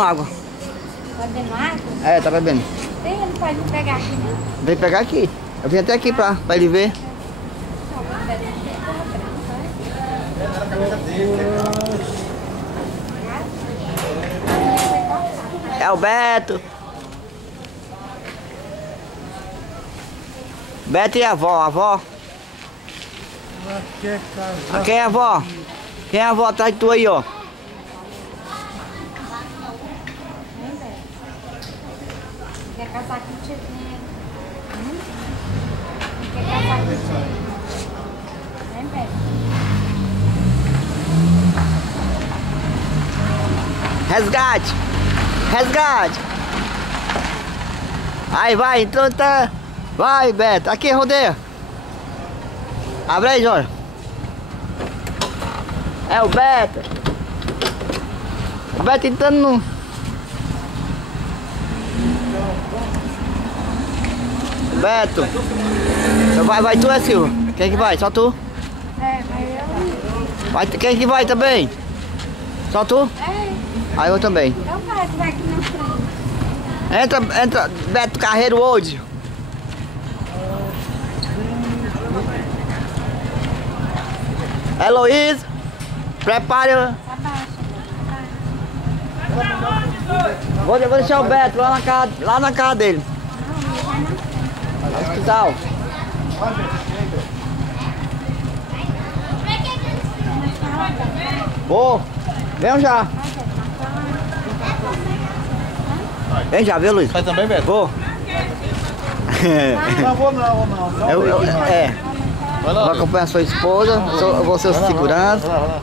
Água. Tá bebendo água? É, tá bebendo. Ele não pode pegar aqui, não? Vem pegar aqui. Eu vim até aqui pra ele ver. É o Beto. Beto e a avó, a avó. Quem é a avó? Quem é a avó atrás de tu aí, ó? Quer casar contigo, né? Quer casar contigo? Vem, Beto. Resgate! Resgate! Aí vai, então tá. Vai, Beto. Aqui, rodeia. Abre aí, Jorge. É o Beto. O Beto entrando no... Beto. Vai tu, é Silvio? Quem que vai? Só tu? É, mas eu... Vai, quem que vai também? Só tu? É, Aí eu também. então vai aqui na frente. Entra, Beto Carreiro hoje. Heloísa, prepare. Abaixa, abaixa. Vou deixar o Beto lá na casa dele. Hospital. Vou. Venham já. Vem já, viu, Luiz? Vai também, Beto? Vou. Não, vou não. Vou acompanhar sua esposa, eu vou ser o segurança. Vai lá.